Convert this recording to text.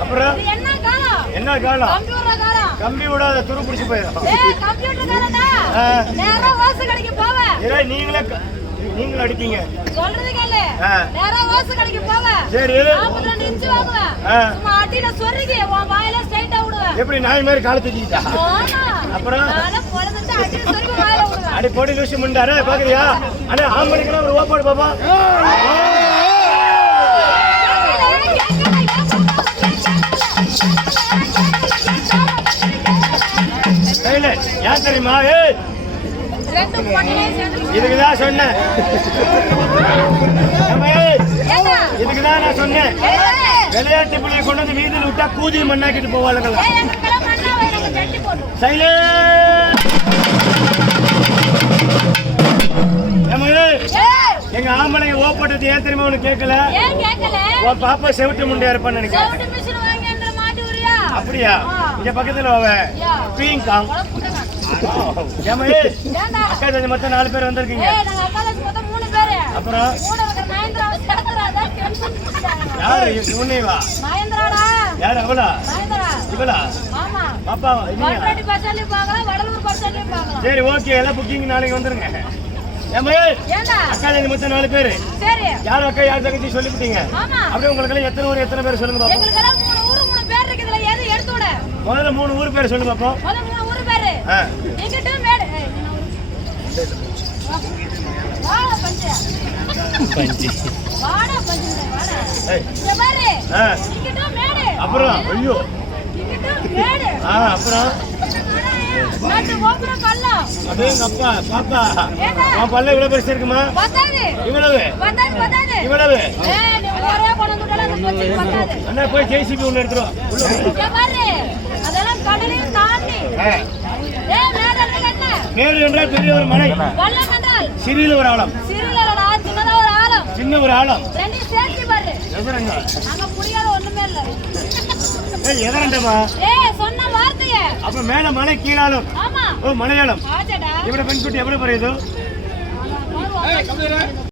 அப்புறம்? இது என்ன காலம் என்ன காலம் கம்ப்யூட்டர் காலம் கம்பி விடாத துரு பிடிச்சி போயிடும் ஏய் கம்ப்யூட்டர் காலம்டா ஆ. நேரா வாசு கடைக்கு போவ. ஏய் நீங்களே நீங்களும் அடிப்பீங்க சொல்றது கேளு. ஆ. நேரா வாசு கடைக்கு போவ. சரி. 42 இன்ச் வாங்குவேன் ஆ. சும்மா அடியில சொருகி உன் வாயில ஸ்ட்ரைட்டா விடுவேன் எப்படி நாய் மாதிரி காலை தூக்கிட்டா அப்புறம்? அடி பொடி லூசி முண்டாரு பாக்குறியா? அண்ணே ஆம்பளைக்கெல்லாம் ஒரு ஓப்பாடு பாப்பா. ஏன் தெரியுமா ஏய் ரெண்டு பொண்ணையும் சேர்ந்து இதுக்கு தான் சொன்னேன். ஏம்மா, ஏய், ஏண்டா? இதுக்கு தான் நான் சொன்னேன். விளையாட்டு பிள்ளைய கொண்டு வந்து வீதியில் விட்டா கூதி மண்ணாக்கிட்டு போவாளுங்களா. சைலே. எங்க ஆம்பளைங்க ஓப்பட்டது ஏன் தெரியுமா உனக்கு கேட்கல? பாப்பா செவிட்டு முண்டையா இருப்பான்னு நினைக்கிறேன். அப்படியா. இங்க பக்கத்துல அவ யா. பீங் காங் உனக்கு விடுங்க. ஏம்மா, ஏய், ஏண்டா? அக்கா தங்கச்சி மொத்தம் நாலு பேர் வந்திருக்கீங்க. அப்புறம். யாரு உன்னைவா யாரு அவளா. இவளா ஆமா. பாப்பா இல்லையா மதுரை bus ஸ்டாண்ட்லயும் பார்க்கலாம், வடலூர் bus ஸ்டாண்ட்லயும் பார்க்கலாம். சரி ஓகே எல்லாம் புக்கிங் நாளைக்கு வந்துருங்க? அக்கா தங்கச்சி மொத்தம் நாலு பேரு. யார் அக்கா யார் தங்கச்சி சொல்லிவிட்டீங்க. அப்படியே உங்களுக்கு எல்லாம் எத்தனை ஊர் எத்தனை பேர் சொல்லுங்க எங்களுக்கெல்லாம் மூணு ஊரு, மூணு பேர் இருக்குதுல, எது எடுத்து விடு. முதல்ல மூணு ஊர் பேர் சொல்லுங்க பாப்போம் முதல்ல மூணு ஊரு பேரு. ஆ. எங்கிட்ட மேடு. ஏய், என்ன ஊரு? வாடா பஞ்சு. வாடா பஞ்சு, வாடா. ஏய், இங்க பாரு. ஆ. இங்கிட்ட மேடு. அப்புறம் ஐயோ இங்கிட்ட மேடு. ஆ அப்புறம் நட்டு எங்க அப்பா பாப்பா? உன் பல்ல இவ்வளவு பெருசு இருக்குமா பத்தாது. இவ்வளவு பத்தாது, பத்தாது. இவ்வளவு ஒரே பத்தாது. அண்ணா போய் ஜேசிபி ஒண்ணு எடுத்துரும் உள்ள போ. இங்க பாரு. நேரு என்றால் பெரிய ஒரு மலை. சிறிய ஒரு ஆழம். சின்ன ஒரு ஆழம். எதரண்டமா அப்ப மலை கீழாலும். ஓ மலையாளம். இவட பெண் குட்டி எவ்வளவு பெரியது?